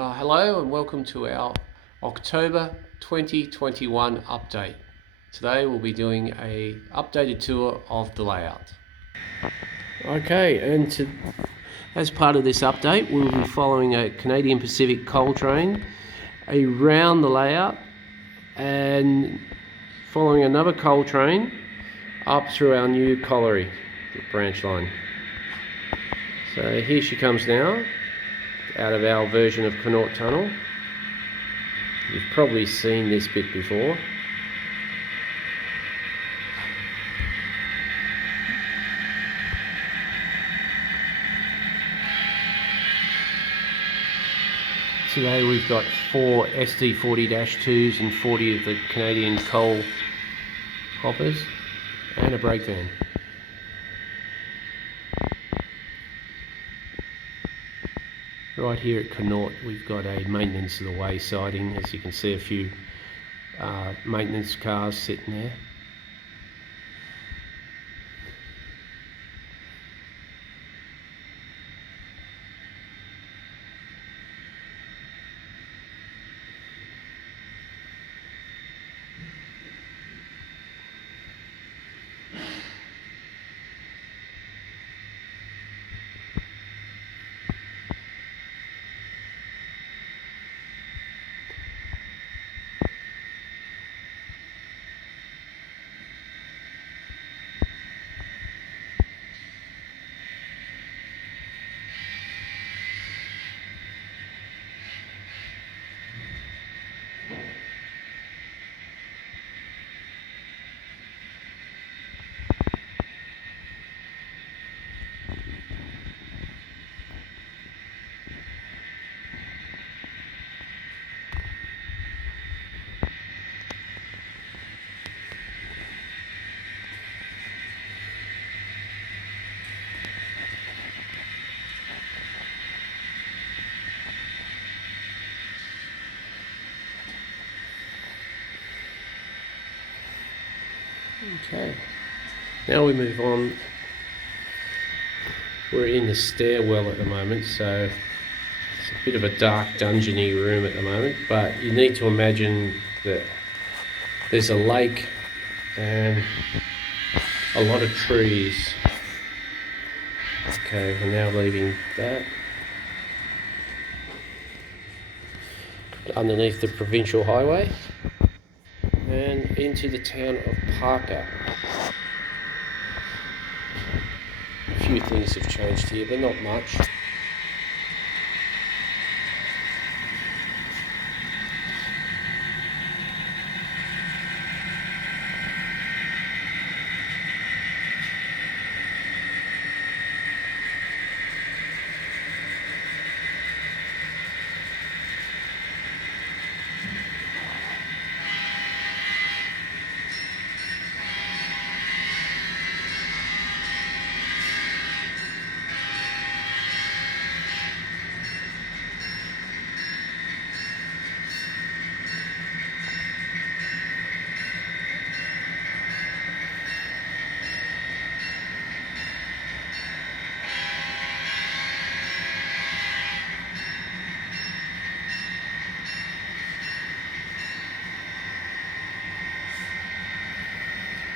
Hello and welcome to our October 2021 update. Today we'll be doing a updated tour of the layout. Okay, and as part of this update we'll be following a Canadian Pacific coal train around the layout and following another coal train up through our new colliery branch line. So here she comes now, out of our version of Connaught Tunnel. You've probably seen this bit before. Today we've got 4 SD40-2s and 40 of the Canadian coal hoppers and a brake van. Right here at Connaught we've got a maintenance of the way siding. As you can see, a few maintenance cars sitting there. Okay, now we move on. We're in the stairwell at the moment, so it's a bit of a dark dungeony room at the moment, but you need to imagine that there's a lake and a lot of trees. Okay, we're now leaving that underneath the provincial highway and into the town of Parker. A few things have changed here, but not much.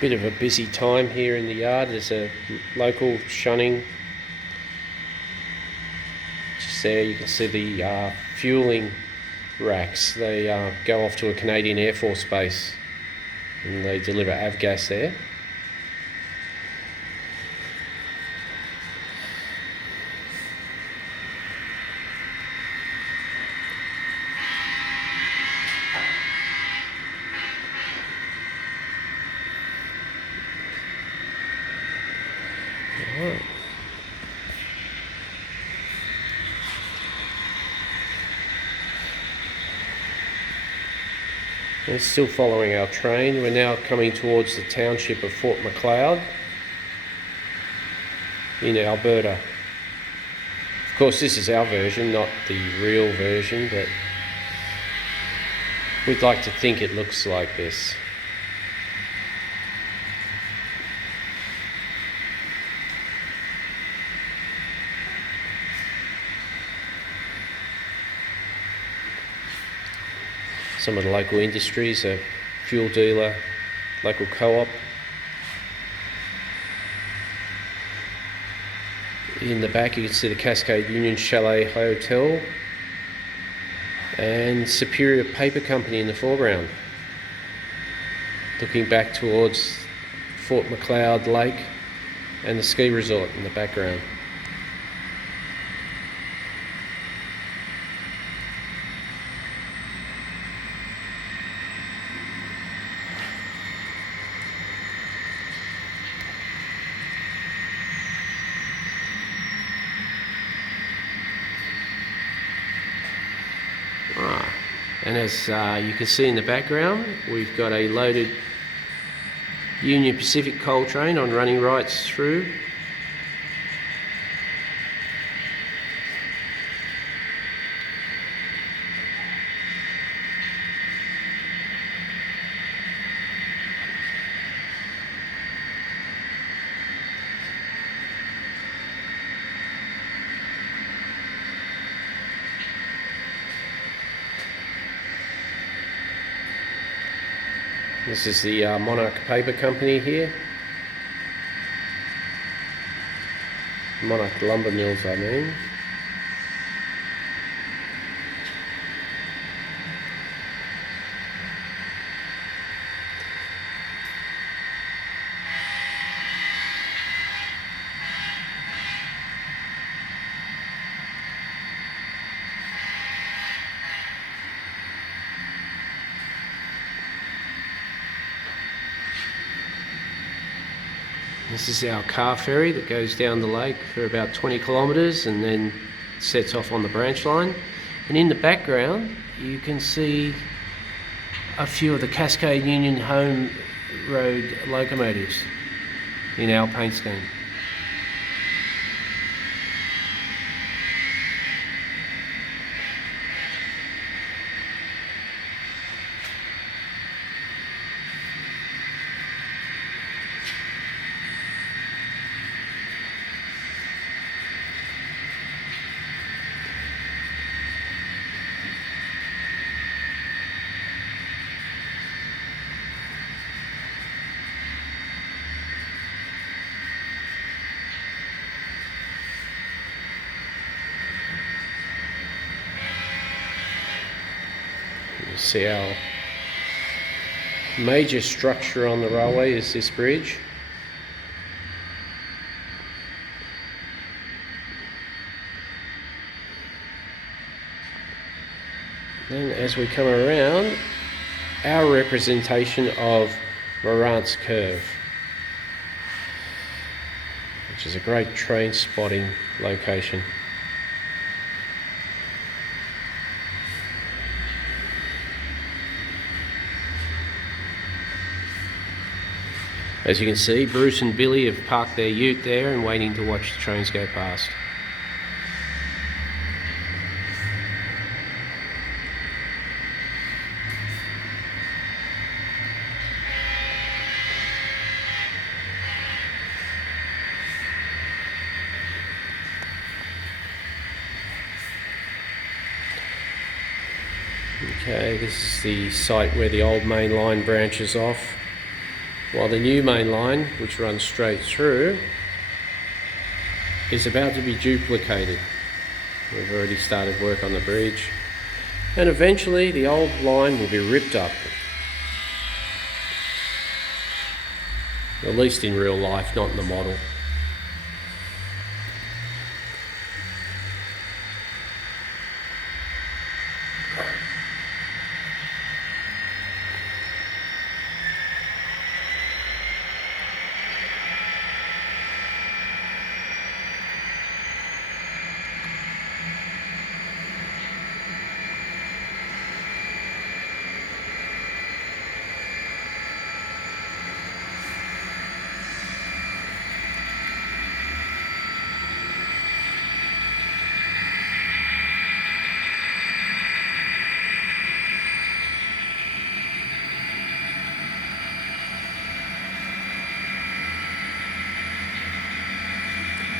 Bit of a busy time here in the yard. There's a local shunning. Just there you can see the fueling racks. They go off to a Canadian Air Force base and they deliver avgas there. Right. We're still following our train. We're now coming towards the township of Fort Macleod in Alberta. Of course, this is our version, not the real version, but we'd like to think it looks like this. some of the local industries, a fuel dealer, local co-op. In the back you can see the Cascade Union Chalet Hotel and Superior Paper Company in the foreground. Looking back towards Fort Macleod Lake and the ski resort in the background. And as you can see in the background, we've got a loaded Union Pacific coal train on running rights through. This is the Monarch Paper Company here. Monarch Lumber Mills, I mean. This is our car ferry that goes down the lake for about 20 kilometres and then sets off on the branch line. And in the background you can see a few of the Cascade Union Home Road locomotives in our paint scheme. You see our major structure on the railway is this bridge. Then as we come around, our representation of Marantz Curve, which is a great train spotting location. As you can see, Bruce and Billy have parked their ute there and waiting to watch the trains go past. Okay, this is the site where the old main line branches off, while the new main line, which runs straight through, is about to be duplicated. We've already started work on the bridge, and eventually the old line will be ripped up. At least in real life, not in the model.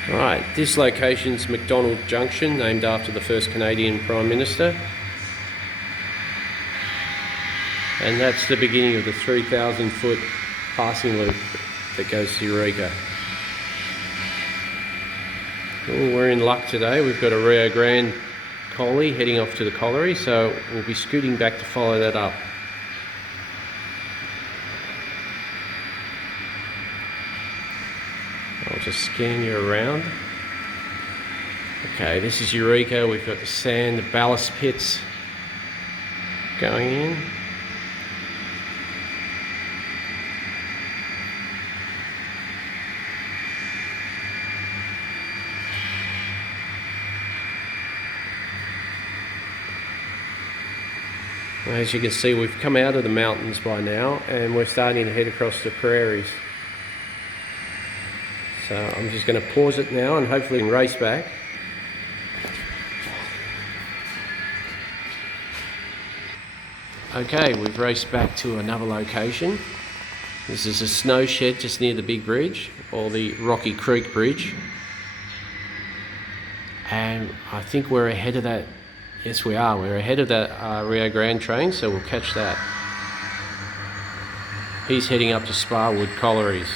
Right, this location's McDonald Junction, named after the first Canadian Prime Minister. And that's the beginning of the 3,000 foot passing loop that goes to Eureka. Oh, we're in luck today. We've got a Rio Grande collie heading off to the colliery, so we'll be scooting back to follow that up. I'll just scan you around. Okay, this is Eureka. We've got the sand, the ballast pits going in. As you can see, we've come out of the mountains by now and we're starting to head across the prairies. So I'm just going to pause it now and hopefully we can race back. Okay, we've raced back to another location. This is a snow shed just near the big bridge, or the Rocky Creek Bridge. And I think we're ahead of that. Yes, we are. We're ahead of that Rio Grande train, so we'll catch that. He's heading up to Sparwood Collieries.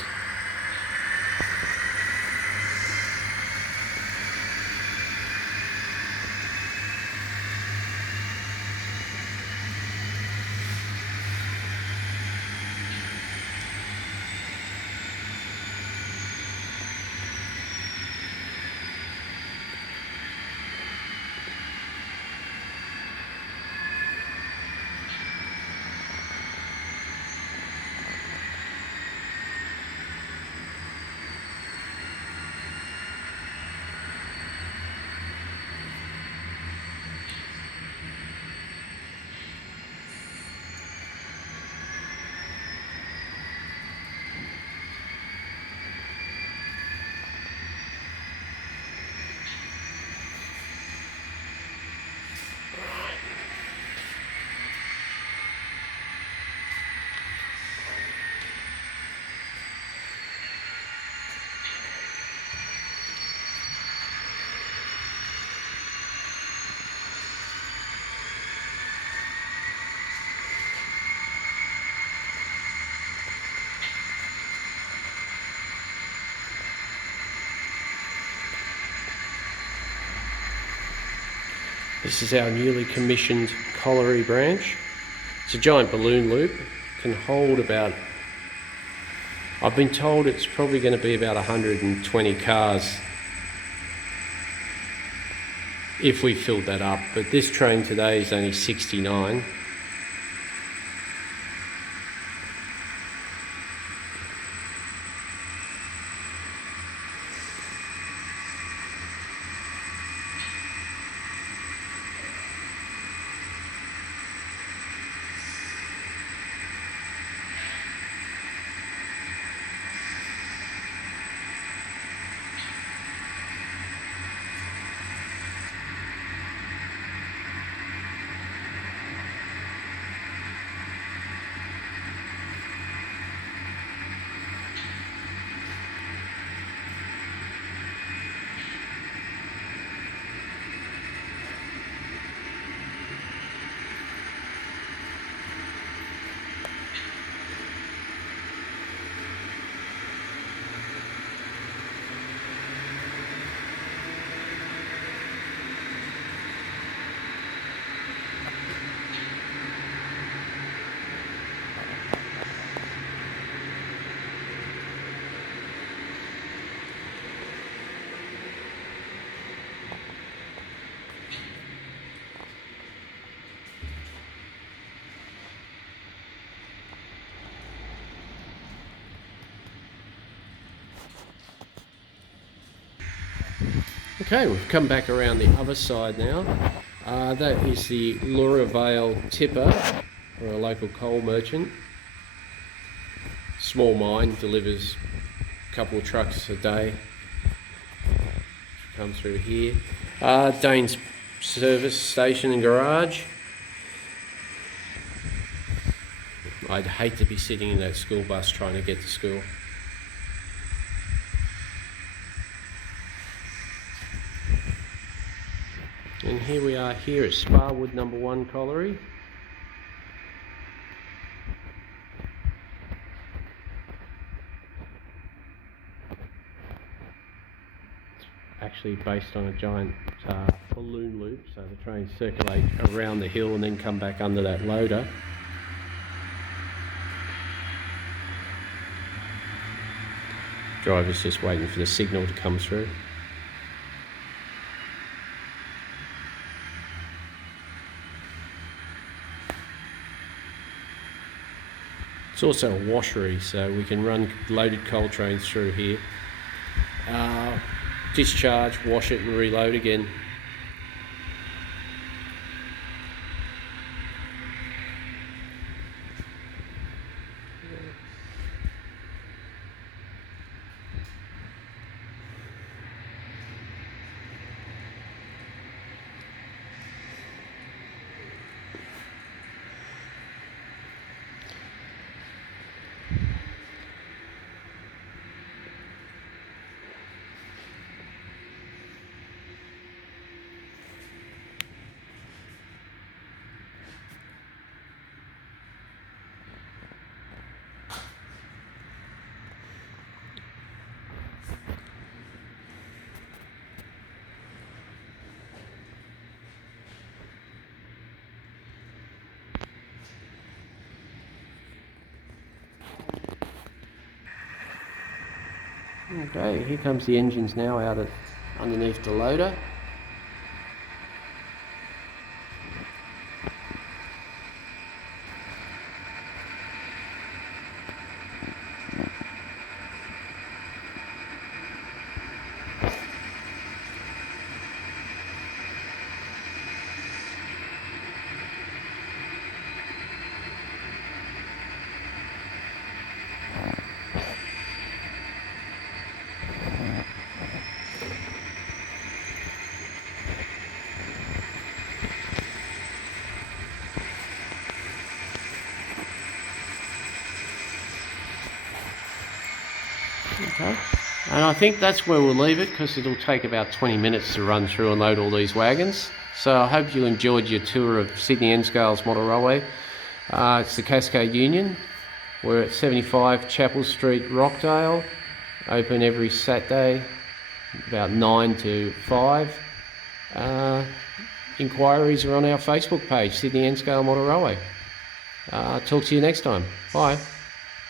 This is our newly commissioned colliery branch. It's a giant balloon loop. It can hold about, I've been told it's probably going to be about 120 cars if we filled that up, but this train today is only 69. Okay, we've come back around the other side now. That is the Laura Vale tipper, or a local coal merchant. Small mine, delivers a couple of trucks a day. Come through here. Dane's service station and garage. I'd hate to be sitting in that school bus trying to get to school. And here we are here at Sparwood No. 1 Colliery. actually based on a giant balloon loop, so the trains circulate around the hill and then come back under that loader. Driver's just waiting for the signal to come through. It's also a washery, so we can run loaded coal trains through here. Discharge, wash it and reload again. Okay, here comes the engines now out of underneath the loader. Okay. And I think that's where we'll leave it, because it'll take about 20 minutes to run through and load all these wagons. So I hope you enjoyed your tour of Sydney N Scales Model Railway. It's the Cascade Union. We're at 75 Chapel Street, Rockdale. Open every Saturday, about 9 to 5. Inquiries are on our Facebook page, Sydney N Scale Model Railway. Talk to you next time. Bye.